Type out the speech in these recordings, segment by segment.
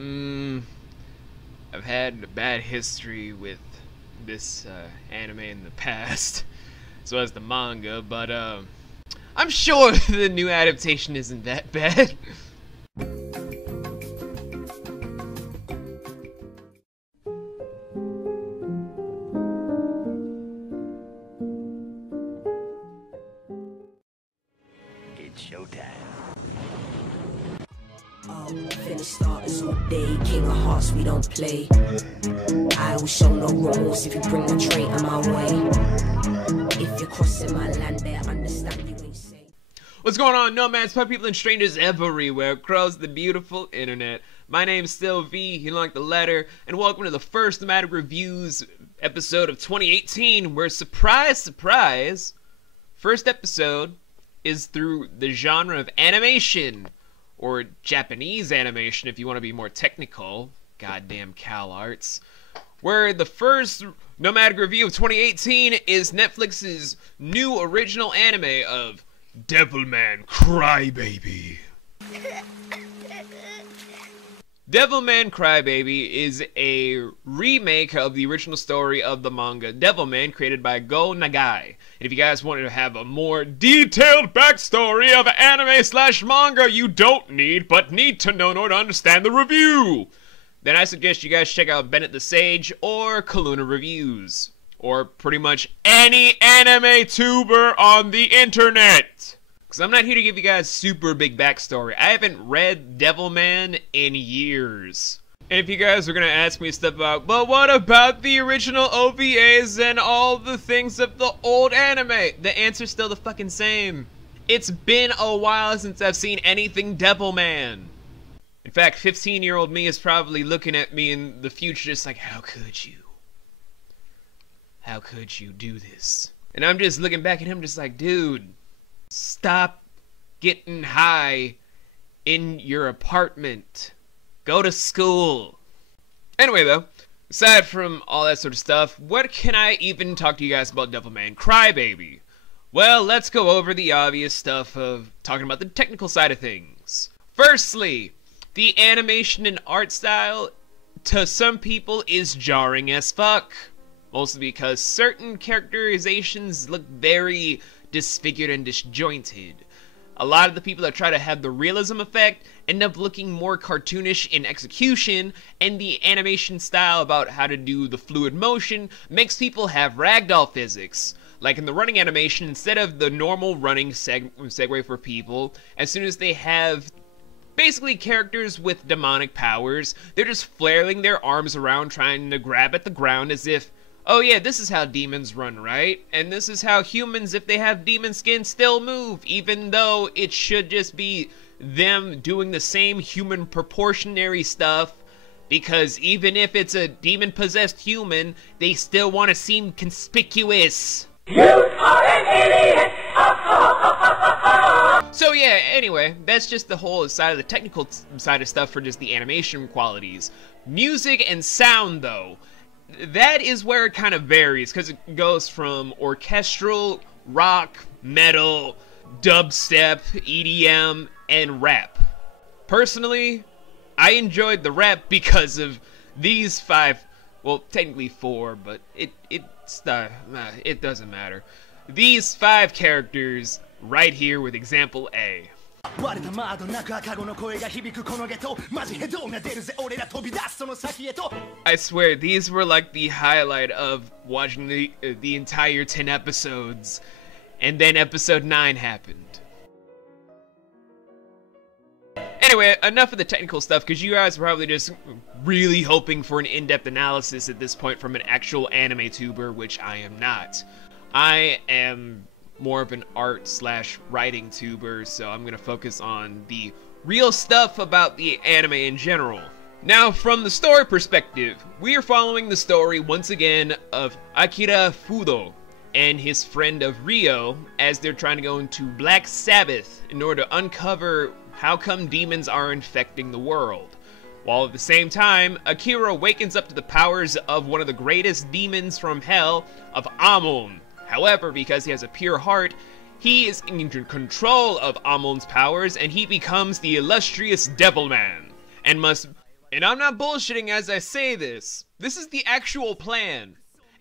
I've had a bad history with this anime in the past, as well as the manga, but I'm sure the new adaptation isn't that bad. It's showtime. Finish starters all day, king of hearts we don't play. I will show no remorse if you bring the traitor my way. If you're crossing my land, better understand you ain't safe. What's going on, nomads, pug people, and strangers everywhere across the beautiful internet? My name's still V, you like the letter, and welcome to the first Nomadic Reviews episode of 2018, where, surprise, surprise, first episode is through the genre of animation, or Japanese animation if you want to be more technical, goddamn Cal Arts, where the first Nomadic Review of 2018 is Netflix's new original anime of Devilman Crybaby. Devilman Crybaby is a remake of the original story of the manga Devilman, created by Go Nagai. And if you guys wanted to have a more detailed backstory of anime slash manga you don't need, but need to know in order to understand the review, then I suggest you guys check out Bennett the Sage or Kaluna Reviews, or pretty much any anime tuber on the internet. Because I'm not here to give you guys super big backstory. I haven't read Devilman in years. And if you guys are going to ask me stuff about, but what about the original OVAs and all the things of the old anime? The answer's still the fucking same. It's been a while since I've seen anything Devilman. In fact, 15-year-old me is probably looking at me in the future just like, how could you? How could you do this? And I'm just looking back at him just like, dude, stop getting high in your apartment. Go to school. Anyway, though, aside from all that sort of stuff, what can I even talk to you guys about Devilman Crybaby? Well, let's go over the obvious stuff of talking about the technical side of things. Firstly, the animation and art style to some people is jarring as fuck. Mostly because certain characterizations look very disfigured and disjointed. A lot of the people that try to have the realism effect end up looking more cartoonish in execution, and the animation style about how to do the fluid motion makes people have ragdoll physics. Like in the running animation, instead of the normal running segue for people, as soon as they have basically characters with demonic powers, they're just flailing their arms around trying to grab at the ground as if, oh yeah, this is how demons run, right? And this is how humans, if they have demon skin, still move, even though it should just be them doing the same human proportionary stuff, because even if it's a demon-possessed human, they still want to seem conspicuous. You are an idiot! So yeah, anyway, that's just the whole side of the technical side of stuff for just the animation qualities. Music and sound, though, that is where it kind of varies, because it goes from orchestral, rock, metal, dubstep, EDM, and rap. Personally, I enjoyed the rap because of these 5, well, technically 4, but it doesn't matter. These 5 characters right here with example A. I swear, these were like the highlight of watching the entire 10 episodes, and then episode 9 happened. Anyway, enough of the technical stuff, because you guys are probably just really hoping for an in-depth analysis at this point from an actual anime tuber, which I am not. I am more of an art slash writing tuber, so I'm gonna focus on the real stuff about the anime in general. Now, from the story perspective, we are following the story once again of Akira Fudo and his friend of Ryo as they're trying to go into Black Sabbath in order to uncover how come demons are infecting the world. While at the same time, Akira wakens up to the powers of one of the greatest demons from hell, of Amon. However, because he has a pure heart, he is in control of Amon's powers, and he becomes the illustrious Devilman, and must And I'm not bullshitting as I say this. This is the actual plan.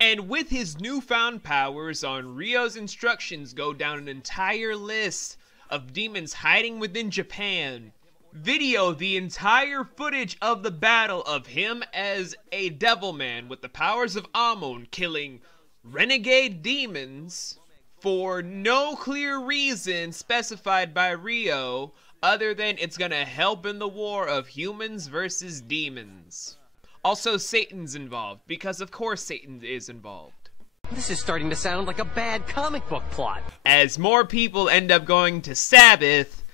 And with his newfound powers, on Ryo's instructions go down an entire list of demons hiding within Japan. Video the entire footage of the battle of him as a Devilman with the powers of Amon killing renegade demons for no clear reason specified by Ryo other than it's gonna help in the war of humans versus demons. Also, Satan's involved, because of course Satan is involved. This is starting to sound like a bad comic book plot. As more people end up going to Sabbath,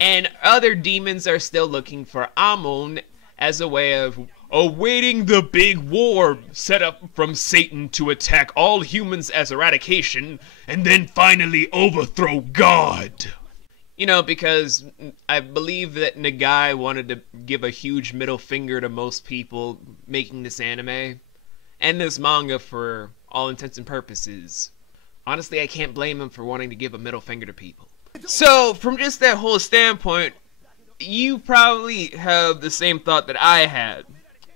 and other demons are still looking for Amon as a way of awaiting the big war set up from Satan to attack all humans as eradication, and then finally overthrow God. You know, because I believe that Nagai wanted to give a huge middle finger to most people making this anime, and this manga for all intents and purposes. Honestly, I can't blame him for wanting to give a middle finger to people. So, from just that whole standpoint, you probably have the same thought that I had.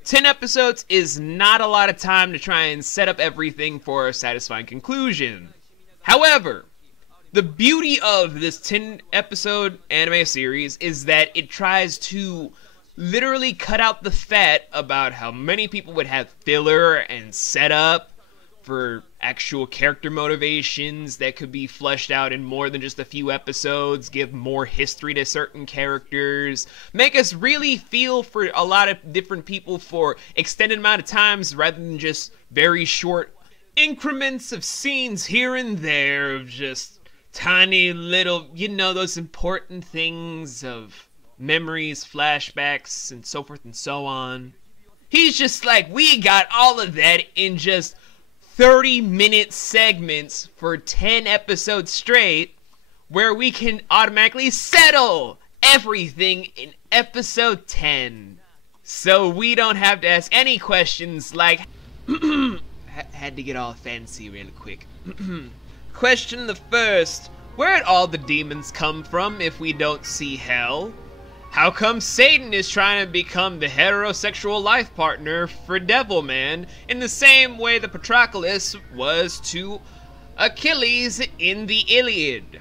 10 episodes is not a lot of time to try and set up everything for a satisfying conclusion. However, the beauty of this 10-episode anime series is that it tries to literally cut out the fat about how many people would have filler and setup for actual character motivations that could be fleshed out in more than just a few episodes, give more history to certain characters, make us really feel for a lot of different people for extended amount of times rather than just very short increments of scenes here and there of just tiny little, you know, those important things of memories, flashbacks, and so forth and so on. He's just like, we got all of that in just 30-minute segments for 10 episodes straight, where we can automatically settle everything in episode 10. So we don't have to ask any questions like, had to get all fancy real quick. Question the first, where'd all the demons come from if we don't see hell? How come Satan is trying to become the heterosexual life partner for Devilman in the same way the Patroclus was to Achilles in the Iliad?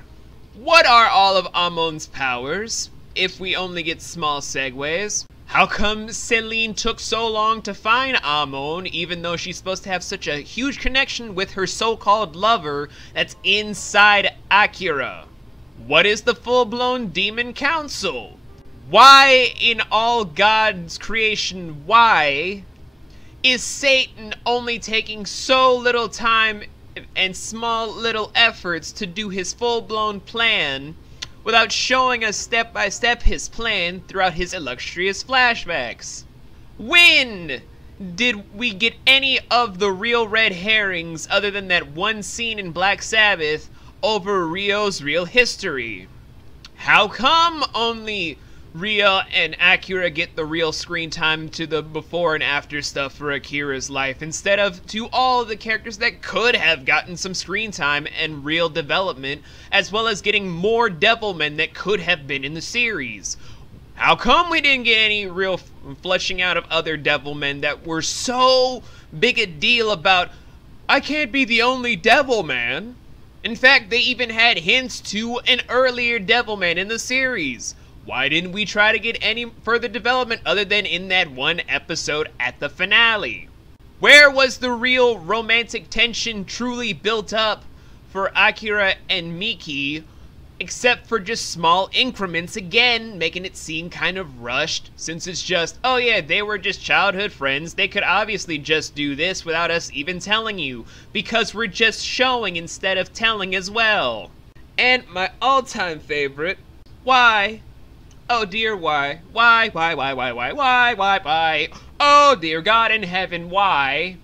What are all of Amon's powers, if we only get small segues? How come Celine took so long to find Amon, even though she's supposed to have such a huge connection with her so-called lover that's inside Akira? What is the full-blown Demon Council? Why, in all God's creation, why is Satan only taking so little time and small little efforts to do his full-blown plan without showing us step by step his plan throughout his illustrious flashbacks? When did we get any of the real red herrings other than that one scene in Black Sabbath over Ryo's real history? How come only Ryo and Akira get the real screen time to the before and after stuff for Akira's life, instead of to all the characters that could have gotten some screen time and real development, as well as getting more Devilmen that could have been in the series? How come we didn't get any real fleshing out of other Devilmen that were so big a deal about, I can't be the only Devilman? In fact, they even had hints to an earlier Devilman in the series. Why didn't we try to get any further development other than in that one episode at the finale? Where was the real romantic tension truly built up for Akira and Miki, except for just small increments, again, making it seem kind of rushed, since it's just, oh yeah, they were just childhood friends, they could obviously just do this without us even telling you, because we're just showing instead of telling as well. And my all-time favorite, why? Oh dear, why? Why? Oh dear God in heaven, why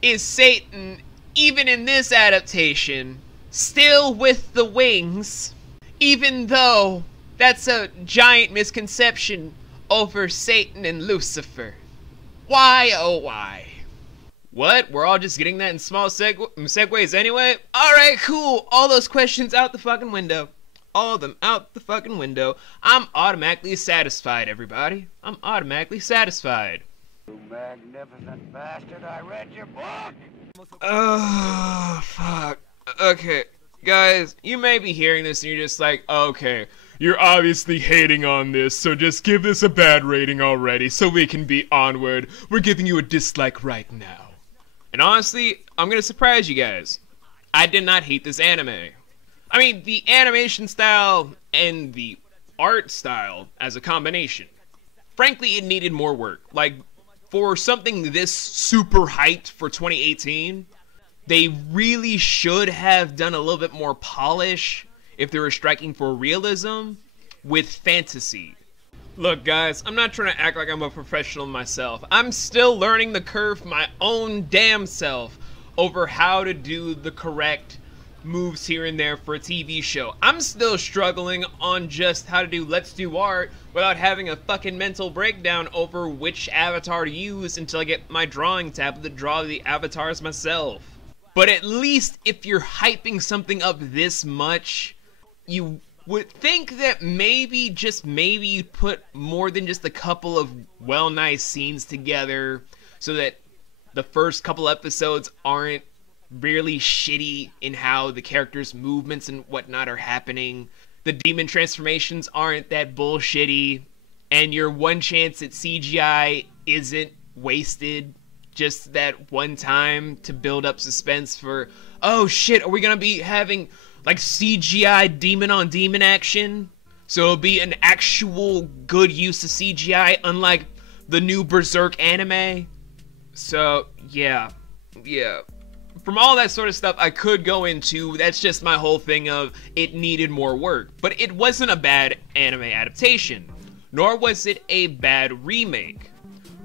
is Satan, even in this adaptation, still with the wings, even though that's a giant misconception over Satan and Lucifer? Why, oh why? What? We're all just getting that in small segues anyway? Alright, cool. All those questions out the fucking window. all of them out the fucking window. I'm automatically satisfied, everybody. I'm automatically satisfied. You magnificent bastard, I read your book! Oh, fuck. Okay, guys, you may be hearing this and you're just like, okay, you're obviously hating on this, so just give this a bad rating already so we can be onward. We're giving you a dislike right now. And honestly, I'm gonna surprise you guys. I did not hate this anime. I mean, the animation style and the art style as a combination. Frankly, it needed more work. Like, for something this super hyped for 2018, they really should have done a little bit more polish if they were striking for realism with fantasy. Look guys, I'm not trying to act like I'm a professional myself. I'm still learning the curve my own damn self over how to do the correct moves here and there for a TV show. I'm still struggling on just how to do Let's Do Art without having a fucking mental breakdown over which avatar to use until I get my drawing tablet to draw the avatars myself. But at least if you're hyping something up this much, you would think that maybe, just maybe, you'd put more than just a couple of nice scenes together so that the first couple episodes aren't really shitty in how the characters' movements and whatnot are happening. The demon transformations aren't that bullshitty, and your one chance at CGI isn't wasted just that one time to build up suspense for, oh shit, are we gonna be having like CGI demon on demon action? So it'll be an actual good use of CGI, unlike the new Berserk anime. So yeah. From all that sort of stuff I could go into, that's just my whole thing of it needed more work. But it wasn't a bad anime adaptation, nor was it a bad remake.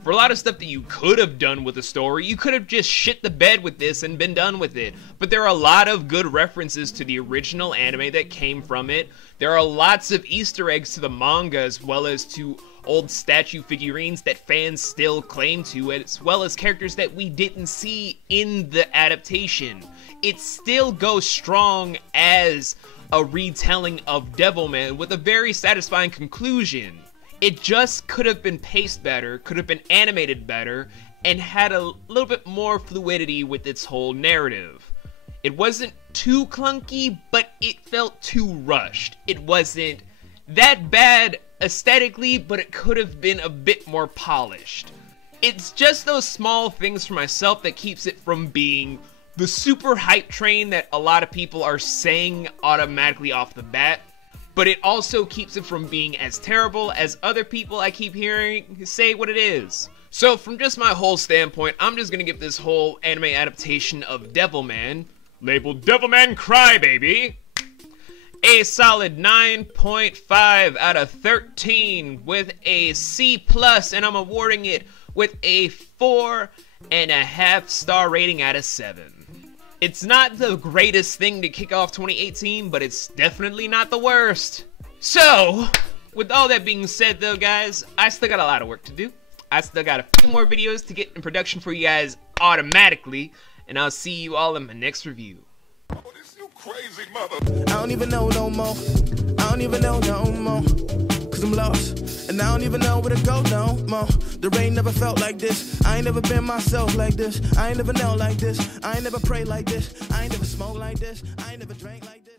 For a lot of stuff that you could have done with the story, you could have just shit the bed with this and been done with it. But there are a lot of good references to the original anime that came from it. There are lots of Easter eggs to the manga, as well as to old statue figurines that fans still claim to, as well as characters that we didn't see in the adaptation. It still goes strong as a retelling of Devilman with a very satisfying conclusion. It just could have been paced better, could have been animated better, and had a little bit more fluidity with its whole narrative. It wasn't too clunky, but it felt too rushed. It wasn't that bad aesthetically, but it could have been a bit more polished. It's just those small things for myself that keeps it from being the super hype train that a lot of people are saying automatically off the bat. But it also keeps it from being as terrible as other people I keep hearing say what it is. So from just my whole standpoint, I'm just gonna give this whole anime adaptation of Devilman, labeled Devilman Crybaby, a solid 9.5 out of 13 with a C+, and I'm awarding it with a 4.5 star rating out of 7. It's not the greatest thing to kick off 2018, but it's definitely not the worst. So, with all that being said though guys, I still got a lot of work to do. I still got a few more videos to get in production for you guys automatically, and I'll see you all in my next review. Oh, this you crazy mother. I don't even know no more. I don't even know no more. Cause I'm lost. And I don't even know where to go no more. The rain never felt like this. I ain't never been myself like this. I ain't never knelt like this. I ain't never prayed like this. I ain't never smoked like this. I ain't never drank like this.